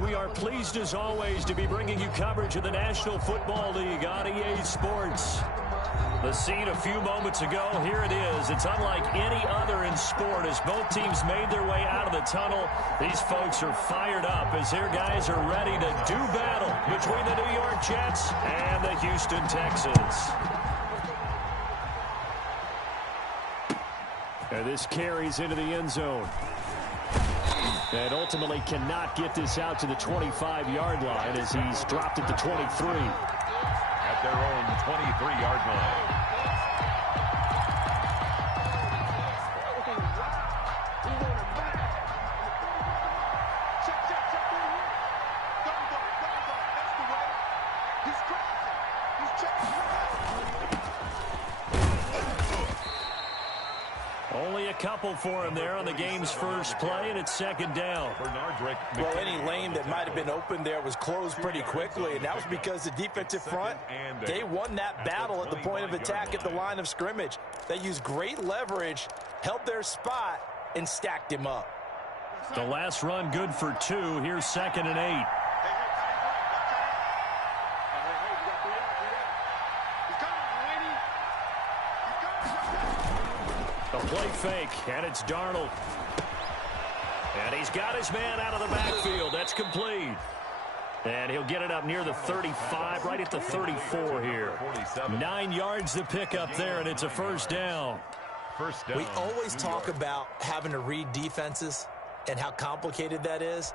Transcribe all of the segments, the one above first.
We are pleased as always to be bringing you coverage of the National Football League on EA Sports. The scene a few moments ago, here it is. It's unlike any other in sport as both teams made their way out of the tunnel. These folks are fired up as their guys are ready to do battle between the New York Jets and the Houston Texans. And this carries into the end zone. And ultimately cannot get this out to the 25-yard line as he's dropped at the 23. At their own 23-yard line. Only a couple for him there on the game's first play, and it's second down. Well, any lane that might have been open there was closed pretty quickly, and that was because the defensive front, they won that battle at the point of attack at the line of scrimmage. They used great leverage, held their spot, and stacked him up. The last run good for 2. Here's 2nd and 8. A play fake, and it's Darnold. And he's got his man out of the backfield. That's complete. And he'll get it up near the 35, right at the 34 here. 9 yards to pick up there, and it's a first down. We always talk about having to read defenses and how complicated that is.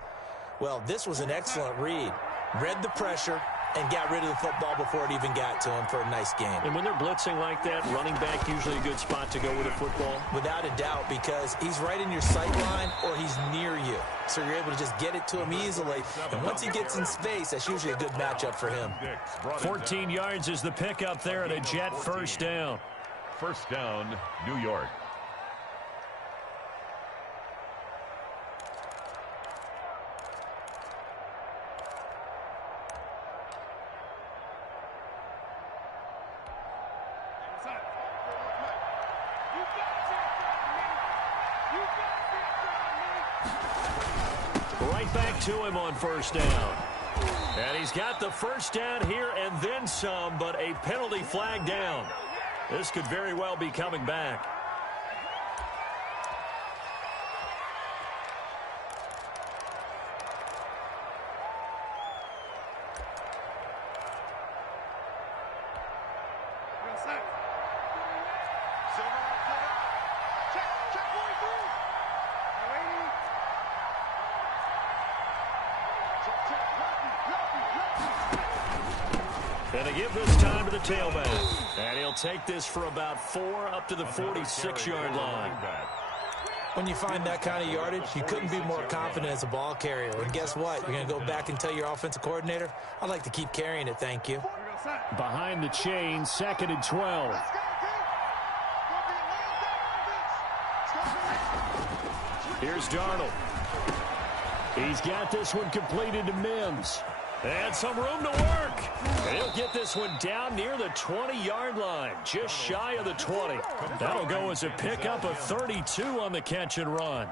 Well, this was an excellent read. Read the pressure and got rid of the football before it even got to him for a nice game. And when they're blitzing like that, running back usually a good spot to go with a football? Without a doubt, because he's right in your sight line or he's near you. So you're able to just get it to him easily. And once he gets in space, that's usually a good matchup for him. 14 yards is the pickup there, and a Jet first down. First down, New York. Right back to him on first down. And he's got the first down here and then some, but a penalty flag down. This could very well be coming back. And they give this time to the tailback. And he'll take this for about 4 up to the 46-yard line. When you find that kind of yardage, you couldn't be more confident as a ball carrier. And guess what? You're going to go back and tell your offensive coordinator, I'd like to keep carrying it, thank you. Behind the chain, 2nd and 12. Here's Darnold. He's got this one completed to Mims. And some room to work. And he'll get this one down near the 20-yard line, just shy of the 20. That'll go as a pickup of 32 on the catch and run.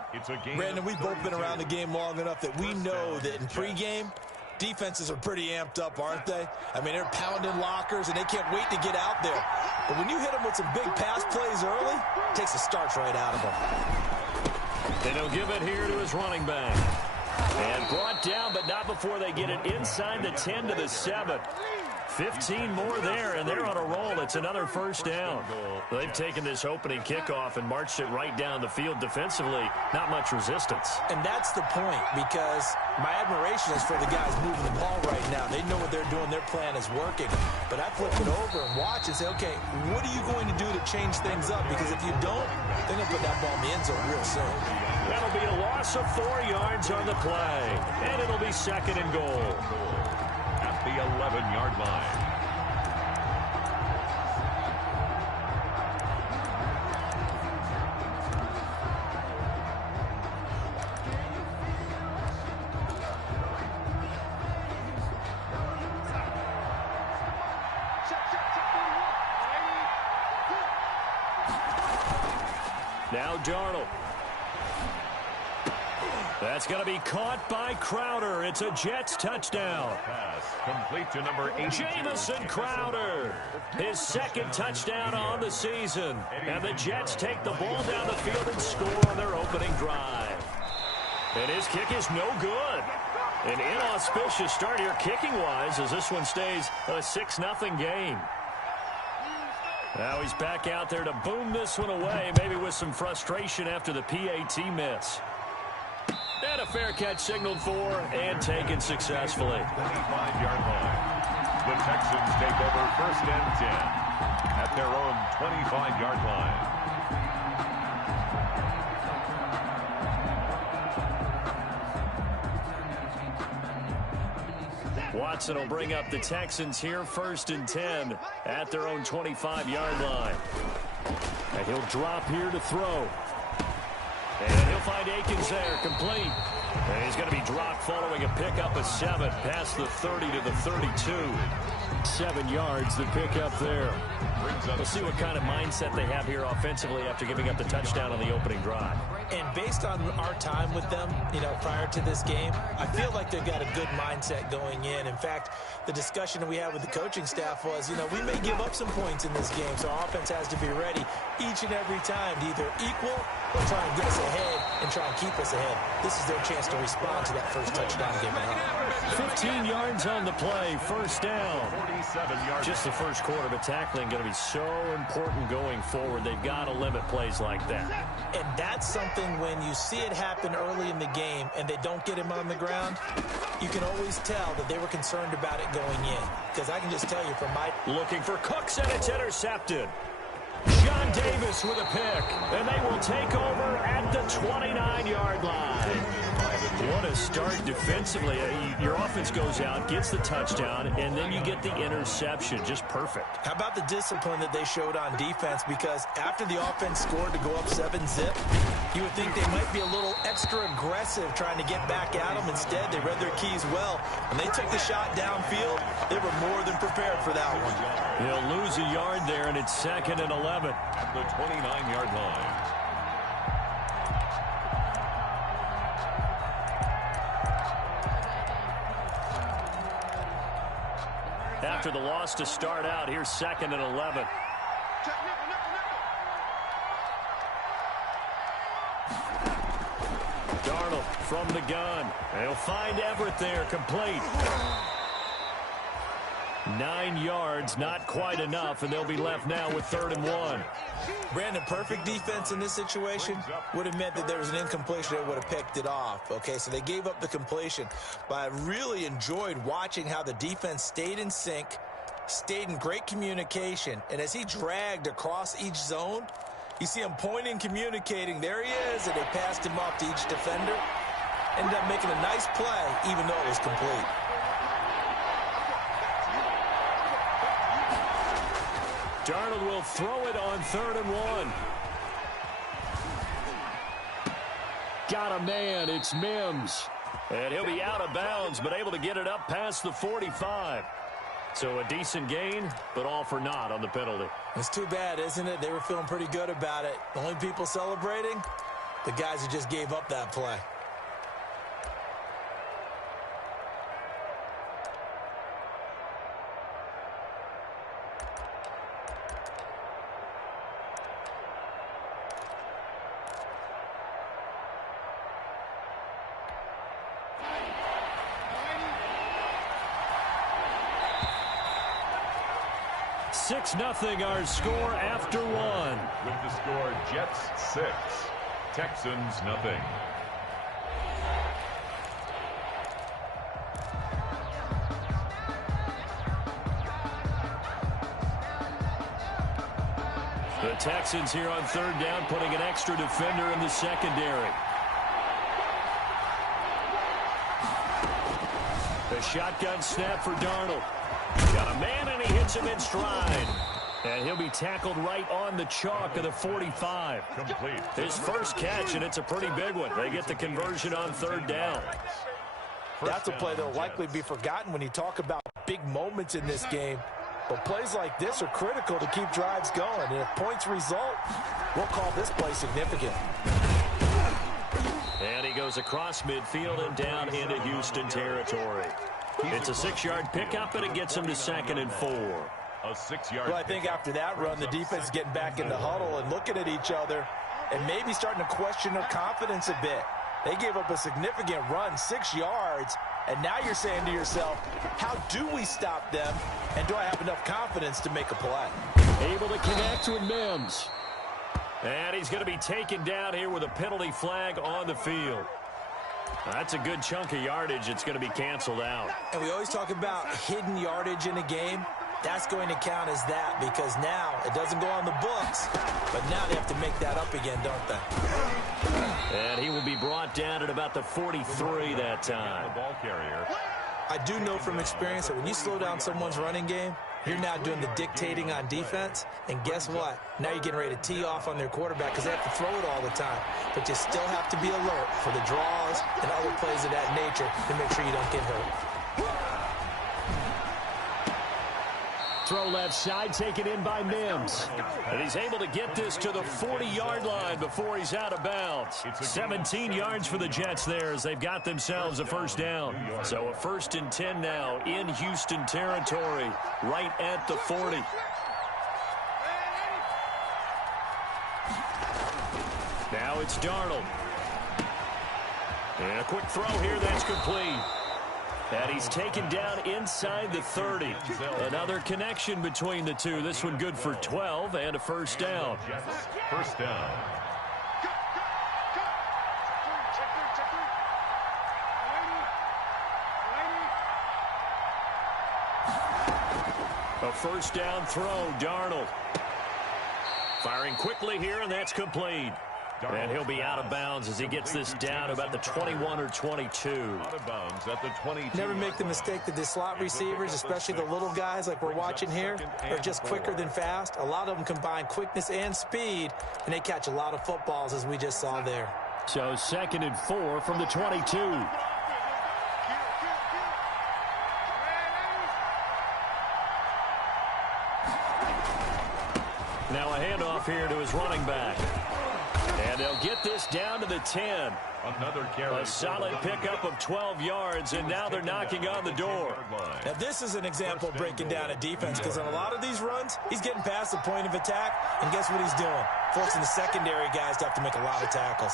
Brandon, we've both been around the game long enough that we know that in pregame, defenses are pretty amped up, aren't they? I mean, they're pounding lockers, and they can't wait to get out there. But when you hit them with some big pass plays early, it takes the starch right out of them. And he'll give it here to his running back. And brought down, but not before they get it inside the 10 to the 7. 15 more there, and they're on a roll. It's another first down. They've taken this opening kickoff and marched it right down the field defensively. Not much resistance. And that's the point, because my admiration is for the guys moving the ball right now. They know what they're doing. Their plan is working. But I flip it over and watch and say, okay, what are you going to do to change things up? Because if you don't, they're going to put that ball in the end zone real soon. That'll be a loss of 4 yards on the play. And it'll be 2nd and goal. At the 11-yard line. Now Darnold. That's going to be caught by Crowder. It's a Jets touchdown. Pass complete to number 82. Jamison Crowder, his second touchdown on the season. And the Jets take the ball down the field and score on their opening drive. And his kick is no good. An inauspicious start here kicking-wise as this one stays a 6-0 game. Now he's back out there to boom this one away, maybe with some frustration after the PAT miss. And a fair catch signaled for and taken successfully. 25-yard line. The Texans take over 1st and 10 at their own 25-yard line. Watson will bring up the Texans here 1st and 10 at their own 25-yard line. And he'll drop here to throw. And he'll find Akins there, complete. And he's going to be dropped following a pickup of 7 past the 30 to the 32. 7 yards, the pickup there. We'll see what kind of mindset they have here offensively after giving up the touchdown on the opening drive. And based on our time with them, prior to this game, I feel like they've got a good mindset going in. In fact, the discussion that we had with the coaching staff was, we may give up some points in this game, so our offense has to be ready each and every time to either equal or try and get us ahead and try and keep us ahead. This is their chance to respond to that first touchdown given up. 15 yards on the play, 1st down. 47 yards. Just the first quarter, but tackling going to be so important going forward. They've got to limit plays like that. And that's something when you see it happen early in the game and they don't get him on the ground, you can always tell that they were concerned about it going in. Because I can just tell you from my... Looking for Cooks, and it's intercepted. John Davis with a pick, and they will take over at the 29-yard line. What a start defensively. Your offense goes out, gets the touchdown, and then you get the interception. Just perfect. How about the discipline that they showed on defense? Because after the offense scored to go up 7-zip, you would think they might be a little extra aggressive trying to get back at them. Instead, they read their keys well. When they took the shot downfield, they were more than prepared for that one. He'll lose a yard there, and it's 2nd and 11. At the 29-yard line. After the loss to start out, here's 2nd and 11. Darnold from the gun. They'll find Everett there, complete. 9 yards, not quite enough, and they'll be left now with 3rd and 1. Brandon, perfect defense in this situation would have meant that there was an incompletion that would have picked it off. Okay, so they gave up the completion. But I really enjoyed watching how the defense stayed in sync, stayed in great communication. And as he dragged across each zone, you see him pointing, communicating. There he is, and they passed him off to each defender. Ended up making a nice play, even though it was complete. Darnold will throw it on 3rd and 1. Got a man, it's Mims. And he'll be out of bounds, but able to get it up past the 45. So a decent gain, but all for naught on the penalty. It's too bad, isn't it? They were feeling pretty good about it. The only people celebrating, the guys who just gave up that play. Nothing our score after 1. With the score, Jets 6, Texans nothing. The Texans here on 3rd down, putting an extra defender in the secondary. The shotgun snap for Darnold. Got a man, and he hits him in stride. And he'll be tackled right on the chalk of the 45. Complete. His first catch, and it's a pretty big one. They get the conversion on 3rd down. That's a play that will likely be forgotten when you talk about big moments in this game. But plays like this are critical to keep drives going. And if points result, we'll call this play significant. And he goes across midfield and down into Houston territory. It's a 6-yard pickup, and it gets him to 2nd and 4. A 6-yard. Well, I think after that run, the defense is getting back in the huddle and looking at each other and maybe starting to question their confidence a bit. They gave up a significant run, 6 yards, and now you're saying to yourself, how do we stop them, and do I have enough confidence to make a play? Able to connect with Mims. And he's going to be taken down here with a penalty flag on the field. That's a good chunk of yardage. It's going to be canceled out. And we always talk about hidden yardage in a game. That's going to count as that because now it doesn't go on the books, but now they have to make that up again, don't they? And he will be brought down at about the 43 that time. The ball carrier. I do know from experience that when you slow down someone's running game, you're now doing the dictating on defense, and guess what? Now you're getting ready to tee off on their quarterback because they have to throw it all the time. But you still have to be alert for the draws and other plays of that nature to make sure you don't get hurt. Throw left side, taken in by Mims. And he's able to get this to the 40-yard line before he's out of bounds. 17 yards for the Jets there as they've got themselves a first down. So a 1st and 10 now in Houston territory, right at the 40. Now it's Darnold. And a quick throw here that's complete. And he's taken down inside the 30. Another connection between the two. This one good for 12 and a first down. First down. A first down throw, Darnold. Firing quickly here, and that's complete. And he'll be out of bounds as he gets this down about the 21 or 22. Out of bounds at the 22. Never make the mistake that the slot receivers, especially the little guys like we're watching here, are just quicker than fast. A lot of them combine quickness and speed, and they catch a lot of footballs as we just saw there. So 2nd and 4 from the 22. Now a handoff here to his running back. And they'll get this down to the 10. Another carry. A solid pickup of 12 yards, and now they're knocking on the door. Now, this is an example of breaking down a defense because on a lot of these runs, he's getting past the point of attack, and guess what he's doing? Forcing the secondary guys to have to make a lot of tackles.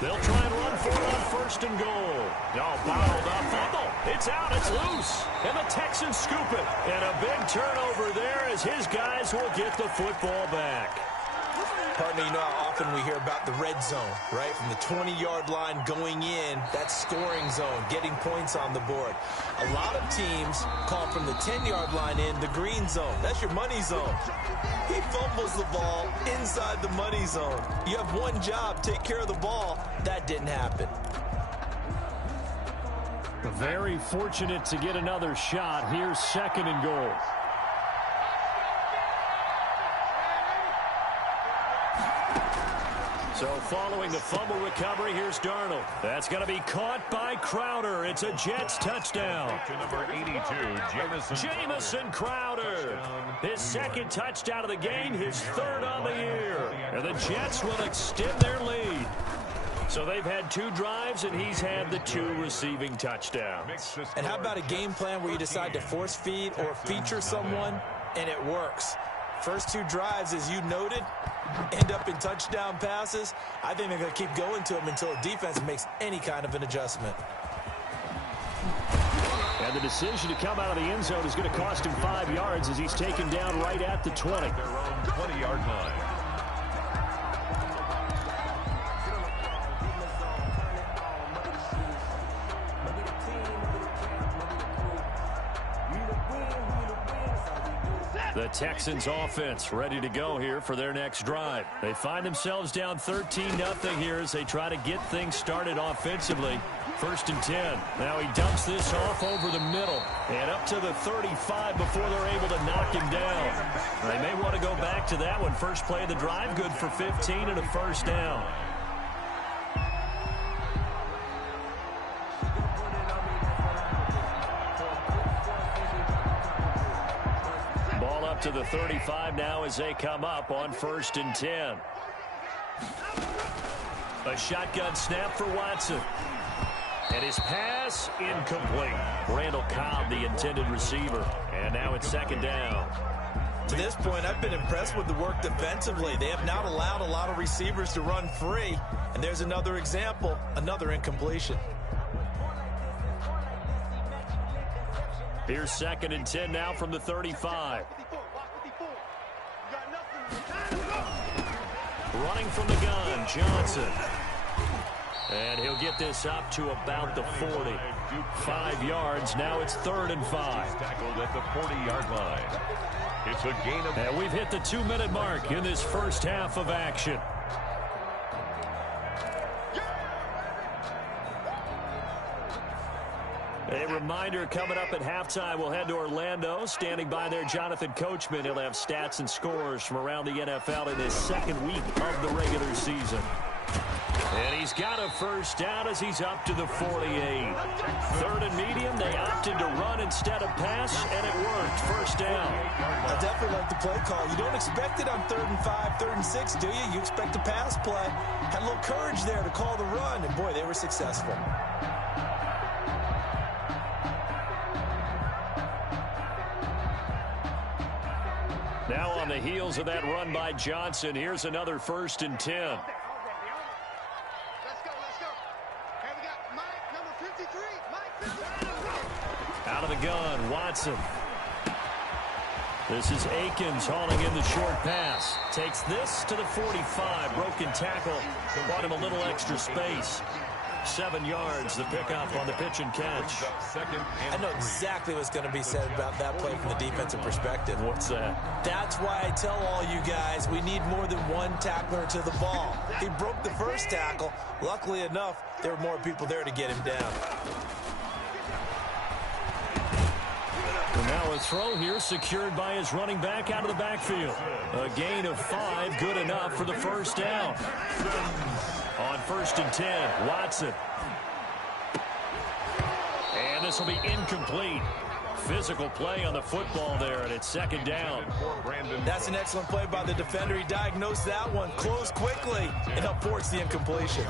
They'll try and run for it on 1st and goal. Oh, bottled up. Fumble. It's out. It's loose. And the Texans scoop it. And a big turnover there as his guys will get the football back. Partner, you know how often we hear about the red zone, right? From the 20-yard line going in, that scoring zone, getting points on the board. A lot of teams call from the 10-yard line in the green zone. That's your money zone. He fumbles the ball inside the money zone. You have one job, take care of the ball. That didn't happen. Very fortunate to get another shot. Here's 2nd and goal. So following the fumble recovery, here's Darnold. That's going to be caught by Crowder. It's a Jets touchdown. To number 82, Jamison Crowder. His 2nd touchdown of the game, his 3rd on the year. And the Jets will extend their lead. So they've had 2 drives, and he's had the 2 receiving touchdowns. And how about a game plan where you decide to force feed or feature someone, and it works? First 2 drives, as you noted, end up in touchdown passes. I think they're going to keep going to them until the defense makes any kind of an adjustment. And the decision to come out of the end zone is going to cost him 5 yards as he's taken down right at the 20. Their own 20-yard line. The Texans offense ready to go here for their next drive. They find themselves down 13-0 here as they try to get things started offensively. 1st and 10. Now he dumps this off over the middle and up to the 35 before they're able to knock him down. They may want to go back to that one. First play of the drive, good for 15 and a first down. To the 35 now as they come up on 1st and 10. A shotgun snap for Watson. And his pass incomplete. Randall Cobb, the intended receiver. And now it's second down. To this point, I've been impressed with the work defensively. They have not allowed a lot of receivers to run free. And there's another example, another incompletion. Here's 2nd and 10 now from the 35. Running from the gun, Johnson. And he'll get this up to about the 40. 5 yards. Now it's 3rd and 5. Tackled at the 40-yard line. It's a gain of... And we've hit the 2-minute mark in this first half of action. A reminder coming up at halftime, we'll head to Orlando. Standing by there, Jonathan Coachman. He'll have stats and scores from around the NFL in his 2nd week of the regular season. And he's got a first down as he's up to the 48. 3rd and medium, they opted to run instead of pass, and it worked. First down. I definitely like the play call. You don't expect it on 3rd and 5, 3rd and 6, do you? You expect a pass play. Had a little courage there to call the run, and boy, they were successful. Now on the heels of that run by Johnson, here's another 1st and 10. Out of the gun, Watson. This is Akins hauling in the short pass. Takes this to the 45. Broken tackle. Brought him a little extra space. 7 yards, the pickup on the pitch and catch. I know exactly what's going to be said about that play from the defensive perspective. What's that? That's why I tell all you guys we need more than one tackler to the ball. He broke the first tackle. Luckily enough, there were more people there to get him down. And now a throw here secured by his running back out of the backfield. A gain of 5, good enough for the first down. On 1st and 10, Watson. And this will be incomplete. Physical play on the football there, and it's 2nd down. That's an excellent play by the defender. He diagnosed that one, closed quickly, and helped force the incompletion.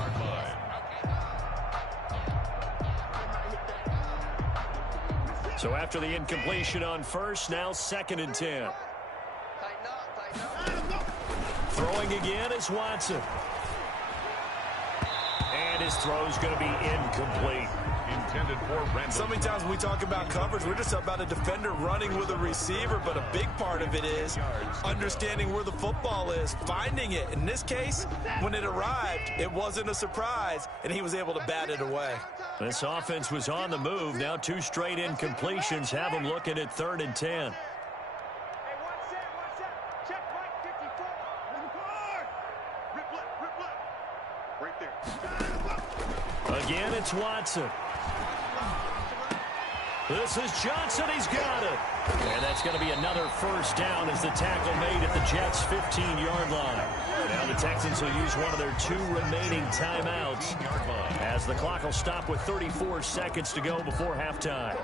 So after the incompletion on 1st, now 2nd and 10. Throwing again is Watson. And his throw is going to be incomplete. Intended for Brandon. So many times when we talk about coverage, we're just about a defender running with a receiver, but a big part of it is understanding where the football is, finding it. In this case, when it arrived, it wasn't a surprise, and he was able to bat it away. This offense was on the move. Now 2 straight incompletions have them looking at 3rd and 10. Again, it's Watson. This is Johnson. He's got it. And that's going to be another first down as the tackle made at the Jets' 15-yard line. Now the Texans will use one of their 2 remaining timeouts as the clock will stop with 34 seconds to go before halftime.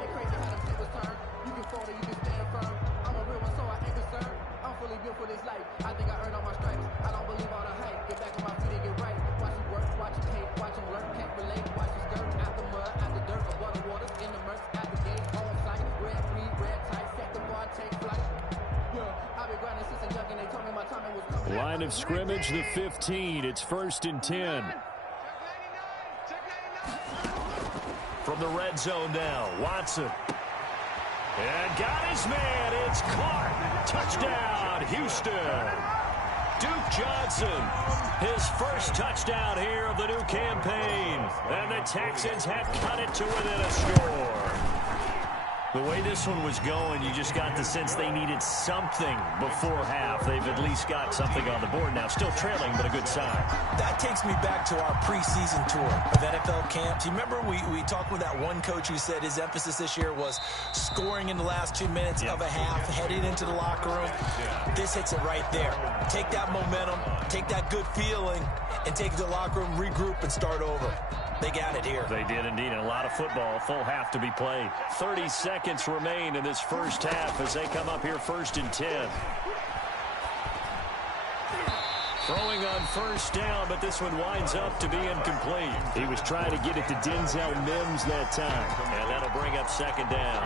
Line of scrimmage, the 15. It's 1st and 10. From the red zone now, Watson. And got his man. It's caught. Touchdown, Houston. Duke Johnson, his first touchdown here of the new campaign. And the Texans have cut it to within a score. The way this one was going, you just got the sense they needed something before half. They've at least got something on the board now. Still trailing, but a good sign. That takes me back to our preseason tour of NFL camps. You remember we talked with that one coach who said his emphasis this year was scoring in the last 2 minutes of a half, heading into the locker room. This hits it right there. Take that momentum, take that good feeling, and take it to the locker room, regroup, and start over. They got it here. They did indeed, and a lot of football, full half to be played. 30 seconds remain in this first half as they come up here 1st and 10. Throwing on first down, but this one winds up to be incomplete. He was trying to get it to Denzel Mims that time. And that'll bring up second down.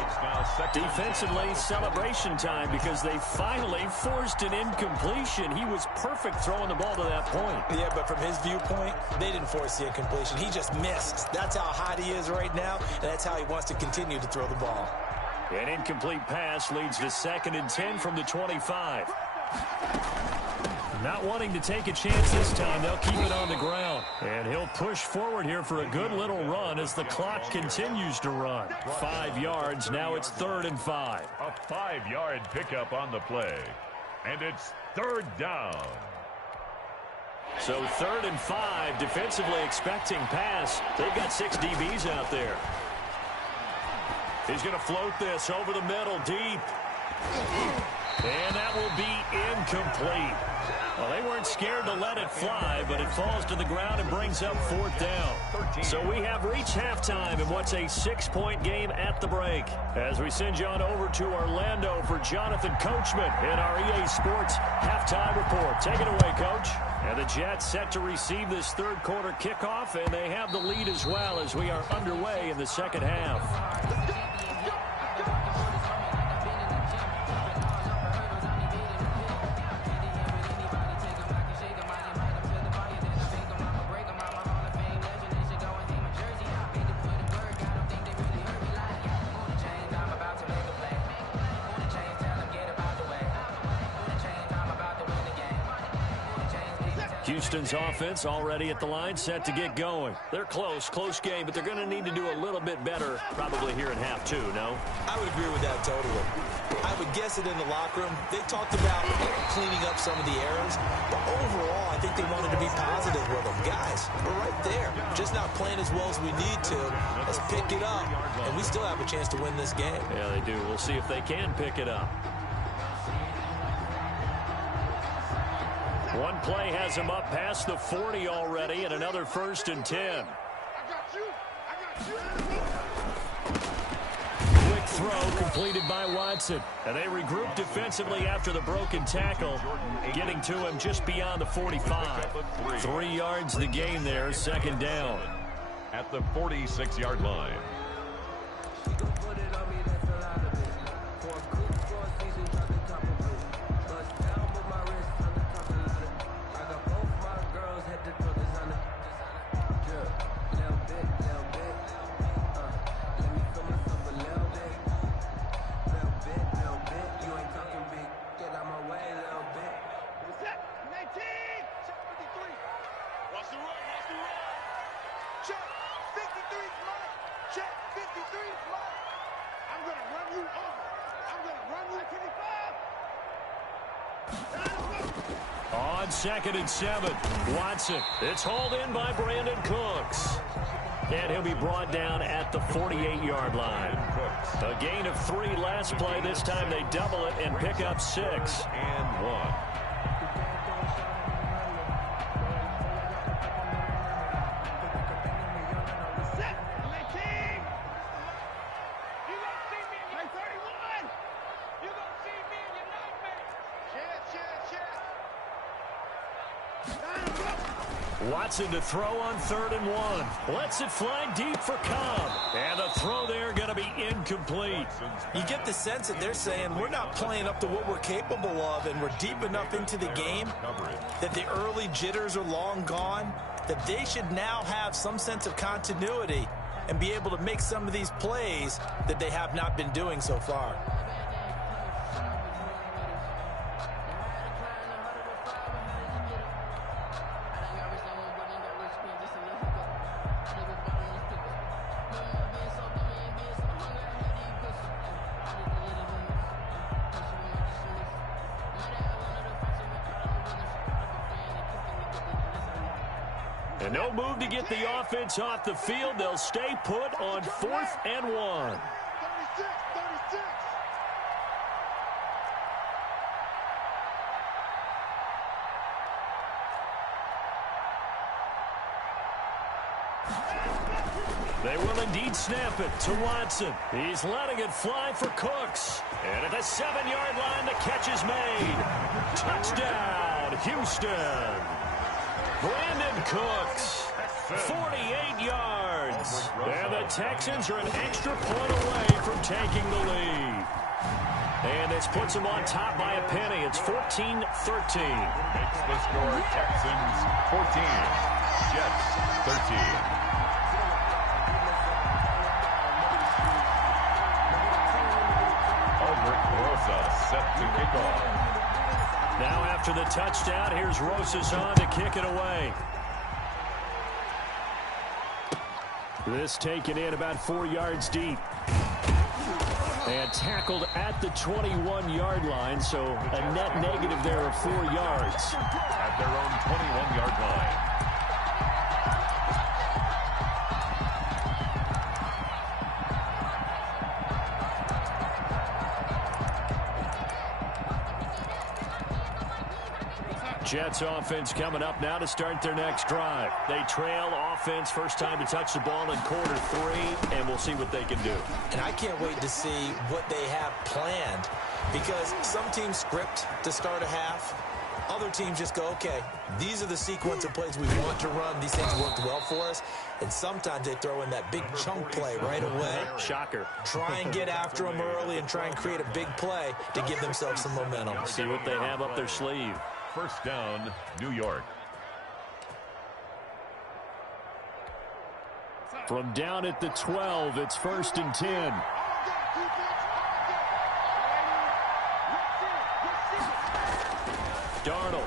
Defensively, celebration time because they finally forced an incompletion. He was perfect throwing the ball to that point. Yeah, but from his viewpoint, they didn't force the incompletion. He just missed. That's how hot he is right now, and that's how he wants to continue to throw the ball. An incomplete pass leads to 2nd and 10 from the 25. Not wanting to take a chance this time, they'll keep it on the ground. And he'll push forward here for a good little run as the clock continues to run. 5 yards, now it's 3rd and 5. A 5-yard pickup on the play. And it's 3rd down. So 3rd and 5, defensively expecting pass. They've got 6 DBs out there. He's going to float this over the middle, deep. And that will be incomplete. Well, they weren't scared to let it fly, but it falls to the ground and brings up 4th down. So we have reached halftime in what's a 6-point game at the break. As we send you on over to Orlando for Jonathan Coachman in our EA Sports halftime report. Take it away, Coach. And the Jets set to receive this 3rd quarter kickoff, and they have the lead as well as we are underway in the 2nd half. Houston's offense already at the line, set to get going. They're close game, but they're going to need to do a little bit better probably here in half 2, no? I would agree with that totally. I would guess it in the locker room. They talked about cleaning up some of the errors, but overall, I think they wanted to be positive with them. Guys, we're right there. Just not playing as well as we need to. Let's pick it up, and we still have a chance to win this game. Yeah, they do. We'll see if they can pick it up. One play has him up past the 40 already, and another 1st and 10. Quick throw completed by Watson. And they regroup defensively after the broken tackle, getting to him just beyond the 45. 3 yards the gain there, 2nd down. At the 46-yard line. On 2nd and 7, Watson. It's hauled in by Brandon Cooks. And he'll be brought down at the 48-yard line. A gain of 3 last play. This time they double it and pick up 6. And 1. Watson to throw on 3rd and 1. Lets it fly deep for Cobb. And the throw there going to be incomplete. You get the sense that they're saying we're not playing up to what we're capable of, and we're deep enough into the game that the early jitters are long gone, that they should now have some sense of continuity and be able to make some of these plays that they have not been doing so far. And no move to get the offense off the field. They'll stay put on 4th and 1. They will indeed snap it to Watson. He's letting it fly for Cooks. And at the 7-yard line, the catch is made. Touchdown, Houston. Brandon Cooks, 48 yards. And the Texans are an extra point away from taking the lead. And this puts them on top by a penny. It's 14-13. Makes the score Texans 14, Jets 13. Set to kick off. Now after the touchdown, here's Rosas on to kick it away. This taken in about 4 yards deep. And tackled at the 21-yard line, so a net negative there of 4 yards. At their own 21-yard line. Jets offense coming up now to start their next drive. They trail offense, first time to touch the ball in quarter 3, and we'll see what they can do. And I can't wait to see what they have planned, because some teams script to start a half. Other teams just go, okay, these are the sequence of plays we want to run. These things worked well for us. And sometimes they throw in that big chunk play right away. Shocker. Try and get after them early and try and create a big play to give themselves some momentum. See what they have up their sleeve. First down, New York. From down at the 12, it's 1st and 10. Darnold.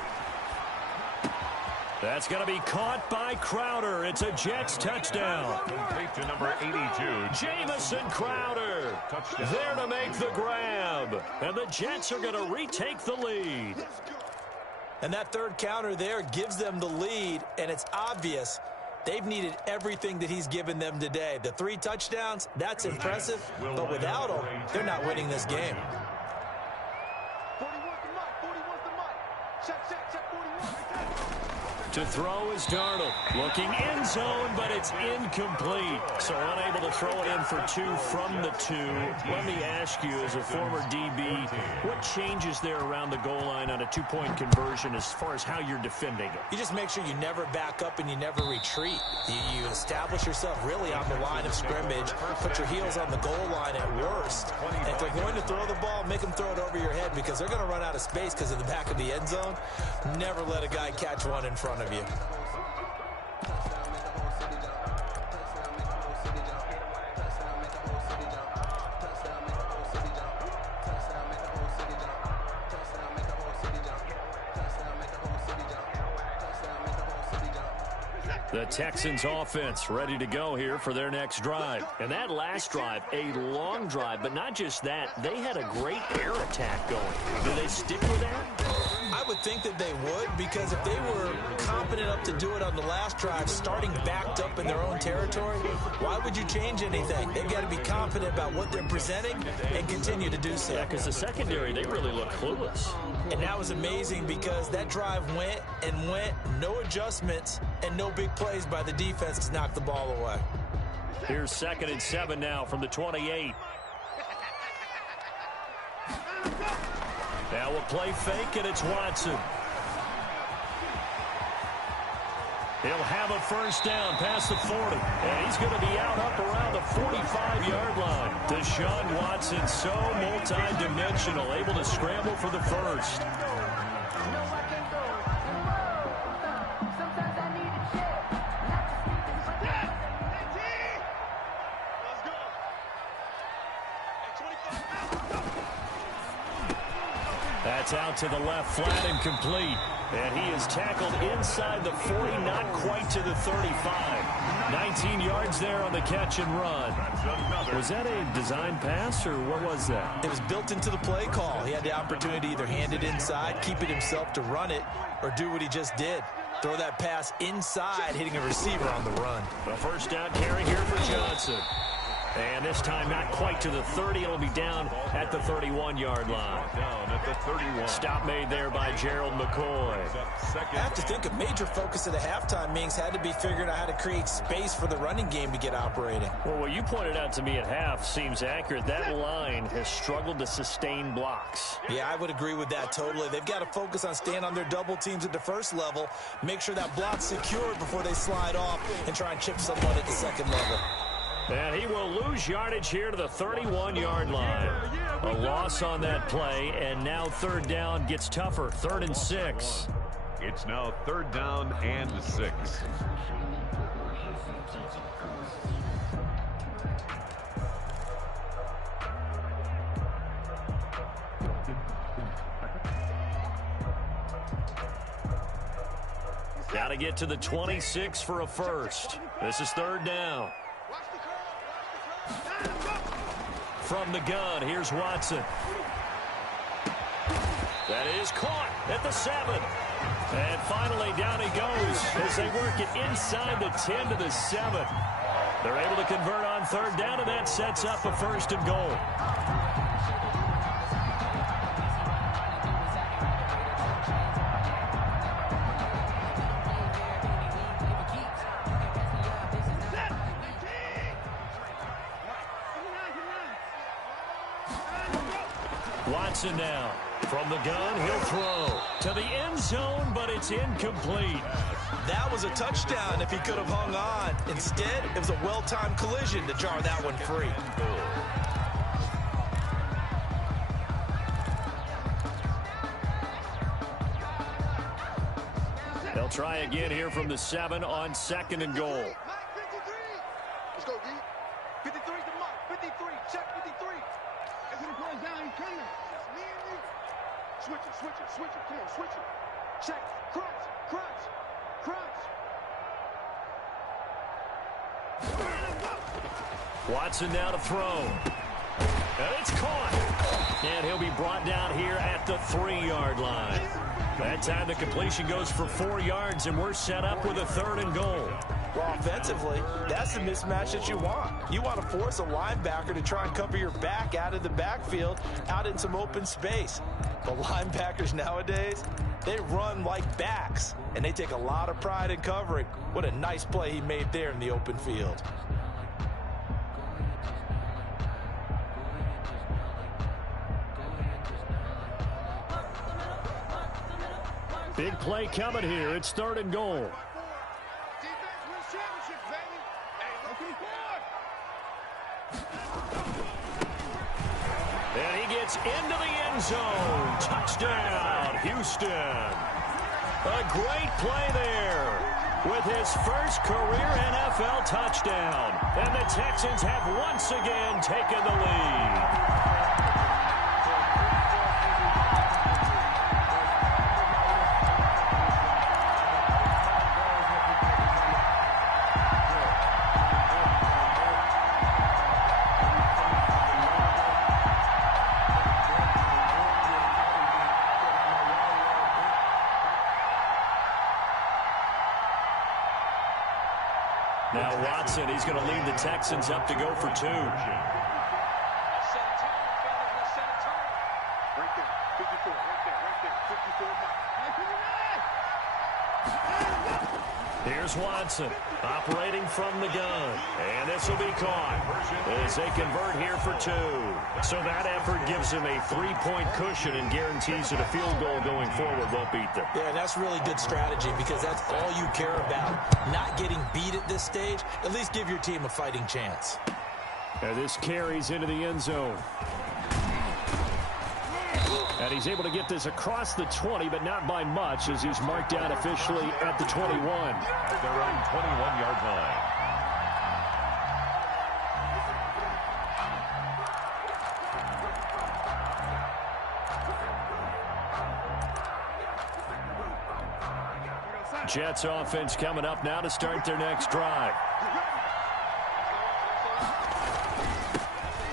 That's going to be caught by Crowder. It's a Jets touchdown. Complete to number 82. Jamison Crowder. Touchdown. There to make the grab. And the Jets are going to retake the lead. And that third counter there gives them the lead, and it's obvious they've needed everything that he's given them today. The 3 touchdowns, that's impressive, but without him, they're not winning this game. To throw is Darnold. Looking end zone, but it's incomplete. So unable to throw it in for 2 from the 2. Let me ask you, as a former DB, what changes there around the goal line on a 2-point conversion as far as how you're defending it? You just make sure you never back up and you never retreat. You establish yourself really on the line of scrimmage, put your heels on the goal line at worst. And if they're going to throw the ball, make them throw it over your head, because they're going to run out of space because of the back of the end zone. Never let a guy catch one in front of you. The Texans offense ready to go here for their next drive. And that last drive, a long drive, but not just that, they had a great air attack going. Do they stick with that? I would think that they would, because if they were confident enough to do it on the last drive, starting backed up in their own territory, why would you change anything? They've got to be confident about what they're presenting and continue to do so. Yeah, because the secondary, they really look clueless. And that was amazing, because that drive went and went, no adjustments, and no big plays by the defense to knock the ball away. Here's 2nd and 7 now from the 28. Now we'll play fake, and it's Watson. He'll have a first down past the 40. And he's going to be out up around the 45-yard line. Deshaun Watson, so multi-dimensional, able to scramble for the first. That's out to the left, flat and complete. And he is tackled inside the 40, not quite to the 35. 19 yards there on the catch and run. Was that a design pass, or what was that? It was built into the play call. He had the opportunity to either hand it inside, keep it himself to run it, or do what he just did. Throw that pass inside, hitting a receiver on the run. A first down carry here for Johnson. And this time not quite to the 30. It'll be down at the 31-yard line. Down at the 31. Stop made there by Gerald McCoy. I have to think a major focus of the halftime meetings had to be figuring out how to create space for the running game to get operating. Well, what you pointed out to me at half seems accurate. That line has struggled to sustain blocks. Yeah, I would agree with that totally. They've got to focus on staying on their double teams at the first level, make sure that block's secured before they slide off and try and chip someone at the second level. And he will lose yardage here to the 31-yard line. A loss on that play, and now third down gets tougher. 3rd and 6. It's now 3rd down and 6. Got to get to the 26 for a first. This is 3rd down. From the gun, here's Watson. That is caught at the 7. And finally down he goes as they work it inside the 10 to the 7. They're able to convert on 3rd down, and that sets up a 1st and goal. Watson now. From the gun, he'll throw to the end zone, but it's incomplete. That was a touchdown if he could have hung on. Instead, it was a well-timed collision to jar that one free. They'll try again here from the 7 on 2nd and goal. Let's go, D. 53 is the mark. 53. Check 53. If he goes down, he's coming. It's me and you. Switch it, switch it, switch it. Come on, switch it. Check. Crunch, crunch, crunch. Watson now to throw. And it's caught. And he'll be brought down here at the 3-yard line. That time the completion goes for 4 yards, and we're set up with a 3rd and goal. Well, offensively, that's the mismatch that you want. You want to force a linebacker to try and cover your back out of the backfield, out in some open space. The linebackers nowadays, they run like backs, and they take a lot of pride in covering. What a nice play he made there in the open field. Big play coming here. It's 3rd and goal. Defense wins championships, baby. Hey, looking forward. And he gets into the end zone. Touchdown, Houston. A great play there with his first career NFL touchdown. And the Texans have once again taken the lead. Now Watson, he's going to lead the Texans up to go for 2. Here's Watson operating from the gun. And this will be caught as they convert here for 2. So that effort gives him a 3-point cushion and guarantees that a field goal going forward won't beat them. Yeah, that's really good strategy because that's all you care about. Not getting beat at this stage. At least give your team a fighting chance. And this carries into the end zone. And he's able to get this across the 20, but not by much as he's marked down officially at the 21. At their own 21-yard line. Jets offense coming up now to start their next drive.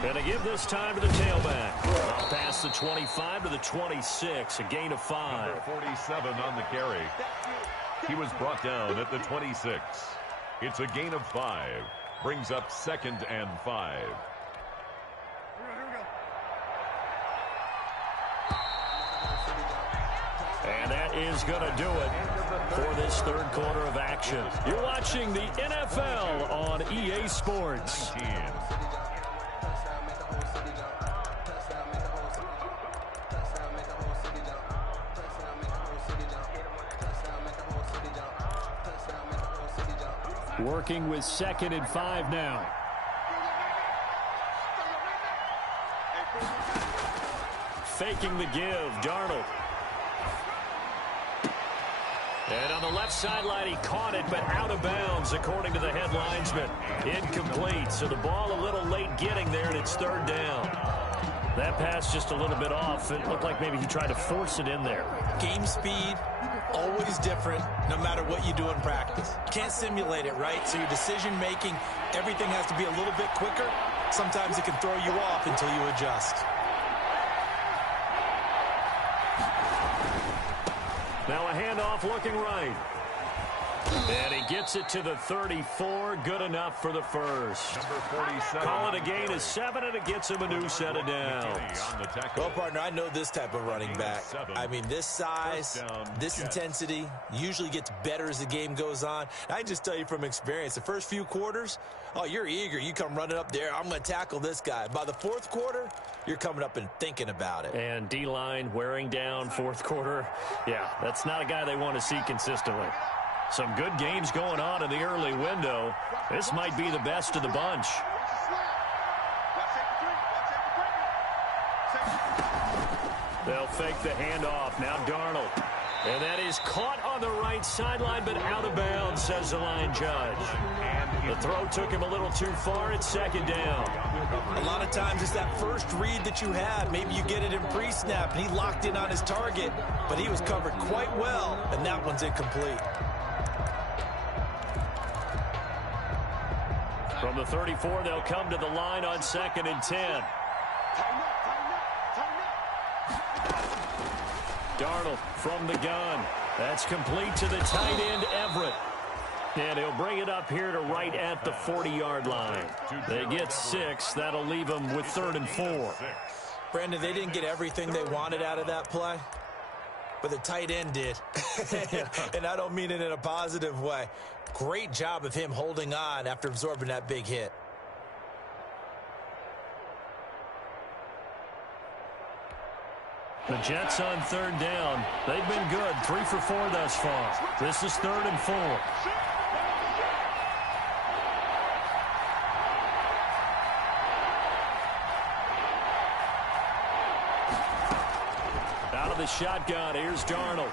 And to give this time to the tailback. Up past the 25 to the 26, a gain of 5. Number 47 on the carry. He was brought down at the 26. It's a gain of 5. Brings up 2nd and 5. And that is going to do it for this third quarter of action. You're watching the NFL on EA Sports. 19. Working with 2nd and 5 now. Faking the give, Darnold. And on the left sideline, he caught it, but out of bounds, according to the head linesman. Incomplete, so the ball a little late getting there, and it's 3rd down. That pass just a little bit off. It looked like maybe he tried to force it in there. Game speed, always different, no matter what you do in practice. Can't simulate it, right? So your decision-making, everything has to be a little bit quicker. Sometimes it can throw you off until you adjust. Now a handoff looking right. And he gets it to the 34. Good enough for the first. Number 47. Call it a gain of 7, and it gets him a new set of downs. Well, partner, I know this type of running back. I mean, this size, this intensity usually gets better as the game goes on. I can just tell you from experience, the first few quarters, oh, you're eager. You come running up there, I'm going to tackle this guy. By the 4th quarter, you're coming up and thinking about it. And D-line wearing down 4th quarter. Yeah, that's not a guy they want to see consistently. Some good games going on in the early window. This might be the best of the bunch. They'll fake the handoff. Now Darnold. And that is caught on the right sideline, but out of bounds, says the line judge. The throw took him a little too far. It's 2nd down. A lot of times it's that first read that you have. Maybe you get it in pre-snap, and he locked in on his target, but he was covered quite well, and that one's incomplete. From the 34, they'll come to the line on 2nd and 10. Darnold from the gun. That's complete to the tight end, Everett. And he'll bring it up here to right at the 40-yard line. They get 6. That'll leave them with 3rd and 4. Brandon, they didn't get everything they wanted out of that play, but the tight end did. And I don't mean it in a positive way. Great job of him holding on after absorbing that big hit. The Jets on 3rd down. They've been good. 3 for 4 thus far. This is 3rd and 4. Out of the shotgun, here's Darnold.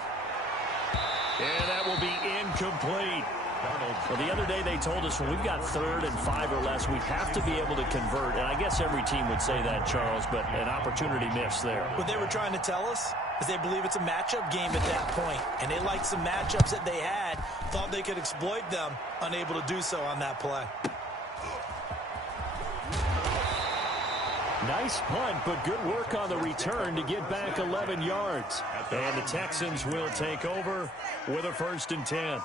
And that will be incomplete. Well, the other day they told us when we've got 3rd and 5 or less, we have to be able to convert. And I guess every team would say that, Charles, but an opportunity missed there. What they were trying to tell us is they believe it's a matchup game at that point. And they liked some matchups that they had, thought they could exploit them, unable to do so on that play. Nice punt, but good work on the return to get back 11 yards. And the Texans will take over with a 1st and 10.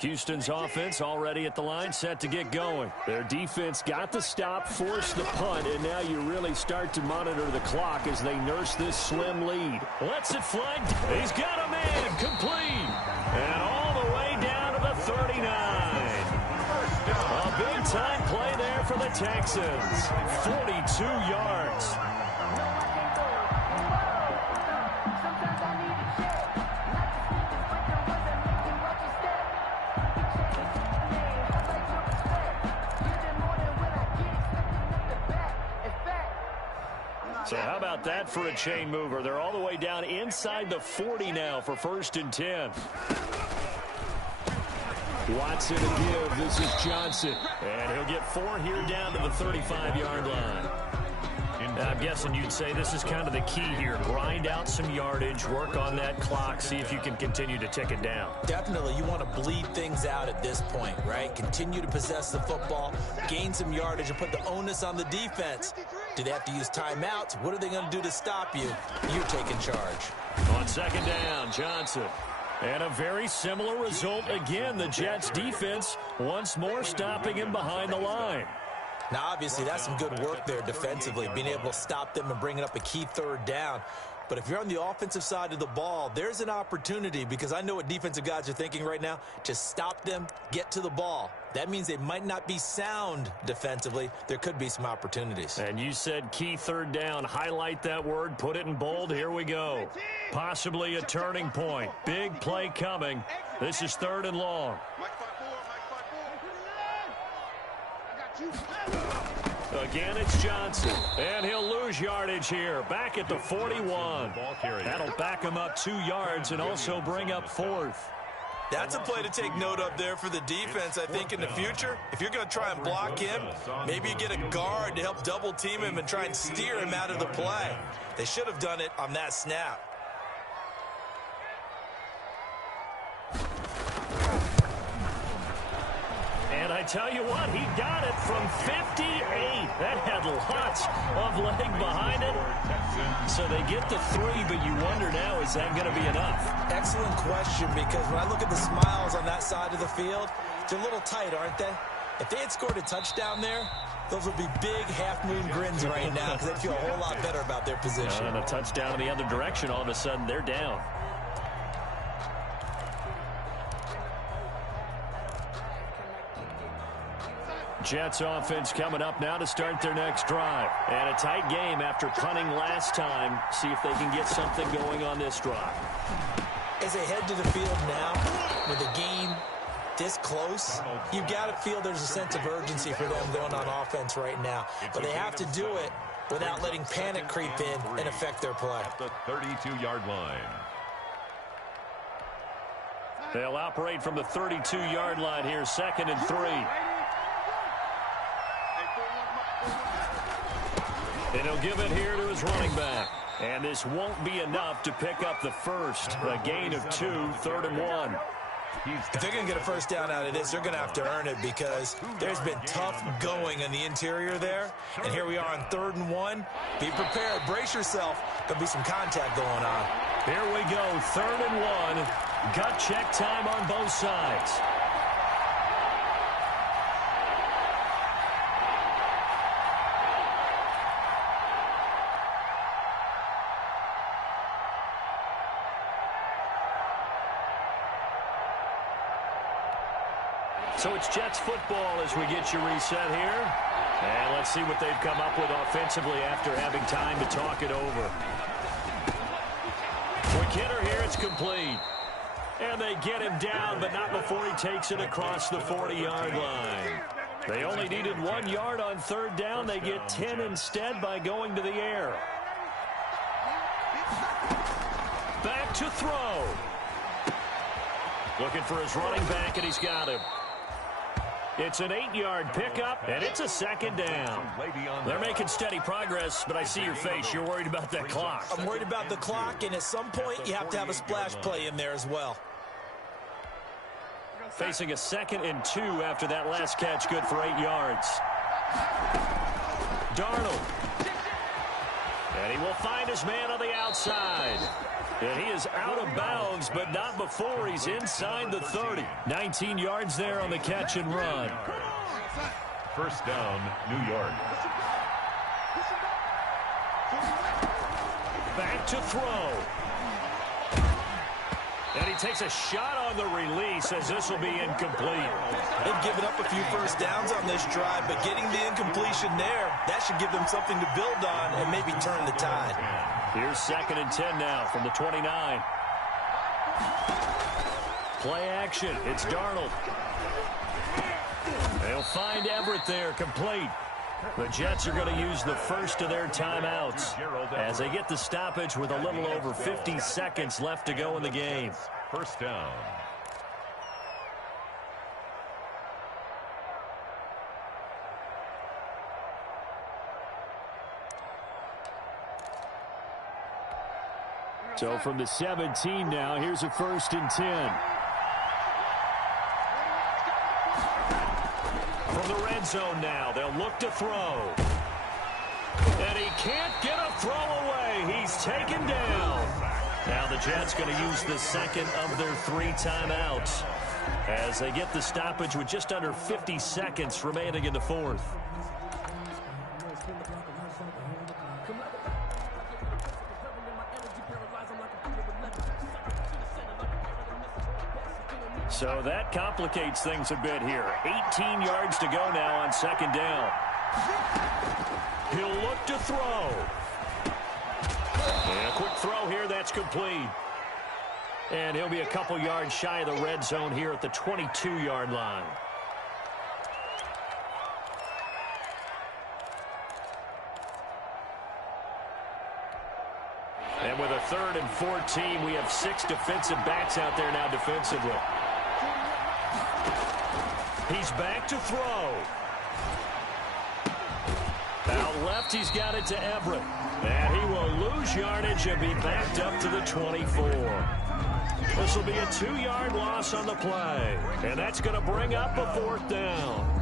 Houston's offense already at the line, set to get going. Their defense got the stop, forced the punt, and now you really start to monitor the clock as they nurse this slim lead. Lets it fly. He's got a man complete. And all the way down to the 39. A big-time play there for the Texans. 42 yards. So how about that for a chain mover? They're all the way down inside the 40 now for 1st and 10. Watson a give. This is Johnson. And he'll get 4 here down to the 35-yard line. I'm guessing you'd say this is kind of the key here. Grind out some yardage, work on that clock, see if you can continue to tick it down. Definitely, you want to bleed things out at this point, right? Continue to possess the football, gain some yardage, and put the onus on the defense. Do they have to use timeouts? What are they going to do to stop you? You're taking charge. On second down, Johnson. And a very similar result again. The Jets defense once more stopping him behind the line. Now, obviously, that's some good work there defensively, being able to stop them and bringing up a key third down. But if you're on the offensive side of the ball, there's an opportunity, because I know what defensive guys are thinking right now. Just stop them, get to the ball. That means they might not be sound defensively. There could be some opportunities. And you said key third down. Highlight that word, put it in bold. Here we go. Possibly a turning point. Big play coming. This is 3rd and long. Again, it's Johnson, and he'll lose yardage here. Back at the 41. That'll back him up 2 yards and also bring up 4th. That's a play to take note of there for the defense, I think, in the future. If you're going to try and block him, maybe you get a guard to help double team him and try and steer him out of the play. They should have done it on that snap. And I tell you what, he got it from 58. That had lots of leg behind it. So they get the 3, but you wonder now, is that going to be enough? Excellent question, because when I look at the smiles on that side of the field, they're a little tight, aren't they? If they had scored a touchdown there, those would be big half-moon grins right now, because they feel a whole lot better about their position. And a touchdown in the other direction, all of a sudden they're down. Jets offense coming up now to start their next drive. And a tight game after punting last time. See if they can get something going on this drive. As they head to the field now, with the game this close, you've got to feel there's a sense of urgency for them going on offense right now. But they have to do it without letting panic creep in and affect their play. At the 32-yard line. They'll operate from the 32-yard line here, 2nd and 3. And he'll give it here to his running back. And this won't be enough to pick up the first. A gain of 2, 3rd and 1. If they're going to get a first down out of this, they're going to have to earn it, because there's been tough going in the interior there. And here we are on 3rd and 1. Be prepared. Brace yourself. Going to be some contact going on. Here we go. 3rd and 1. Gut check time on both sides. So it's Jets football as we get you reset here. And let's see what they've come up with offensively after having time to talk it over. For Kidder here, it's complete. And they get him down, but not before he takes it across the 40-yard line. They only needed 1 yard on 3rd down. They get 10 instead by going to the air. Back to throw. Looking for his running back, and he's got him. It's an 8-yard pickup, and it's a 2nd down. They're making steady progress, but I see your face. You're worried about that clock. I'm worried about the clock, and at some point, you have to have a splash play in there as well. Facing a 2nd and 2 after that last catch, good for 8 yards. Darnold. And he will find his man on the outside. And he is out of bounds, but not before he's inside the 30. 19 yards there on the catch and run. First down, New York. Back to throw. And he takes a shot on the release, as this will be incomplete. They've given up a few first downs on this drive, but getting the incompletion there, that should give them something to build on and maybe turn the tide. Here's 2nd and 10 now from the 29. Play action. It's Darnold. They'll find Everett there, complete. The Jets are going to use the first of their timeouts as they get the stoppage with a little over 50 seconds left to go in the game. First down. So from the 17 now, here's a 1st and 10. From the red zone now, they'll look to throw. And he can't get a throw away. He's taken down. Now the Jets going to use the second of their 3 timeouts as they get the stoppage with just under 50 seconds remaining in the 4th. So that complicates things a bit here. 18 yards to go now on 2nd down. He'll look to throw. And a quick throw here, that's complete. And he'll be a couple yards shy of the red zone here at the 22-yard line. And with a 3rd and 14, we have 6 defensive backs out there now defensively. He's back to throw. Out left, he's got it to Everett. And he will lose yardage and be backed up to the 24. This will be a 2-yard loss on the play. And that's going to bring up a 4th down.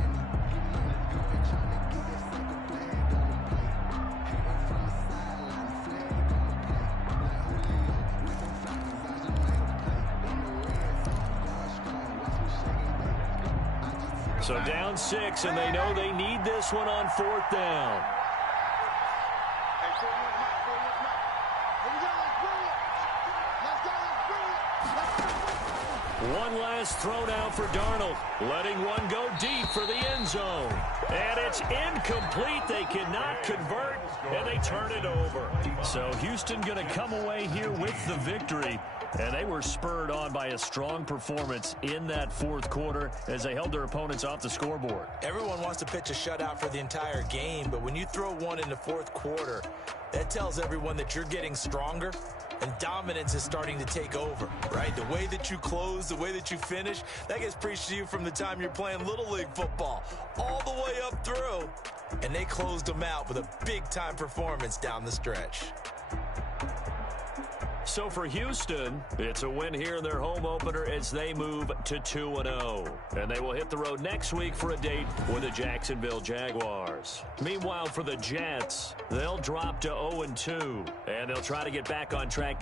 So down 6, and they know they need this one on 4th down. One last throw down for Darnold, letting one go deep for the end zone. And it's incomplete. They cannot convert, and they turn it over. So Houston going to come away here with the victory. And they were spurred on by a strong performance in that 4th quarter as they held their opponents off the scoreboard. Everyone wants to pitch a shutout for the entire game, but when you throw one in the 4th quarter, that tells everyone that you're getting stronger and dominance is starting to take over, right? The way that you close, the way that you finish, that gets preached to you from the time you're playing Little League football all the way up through. And they closed them out with a big-time performance down the stretch. So for Houston, it's a win here in their home opener as they move to 2-0. And they will hit the road next week for a date with the Jacksonville Jaguars. Meanwhile, for the Jets, they'll drop to 0-2, and they'll try to get back on track.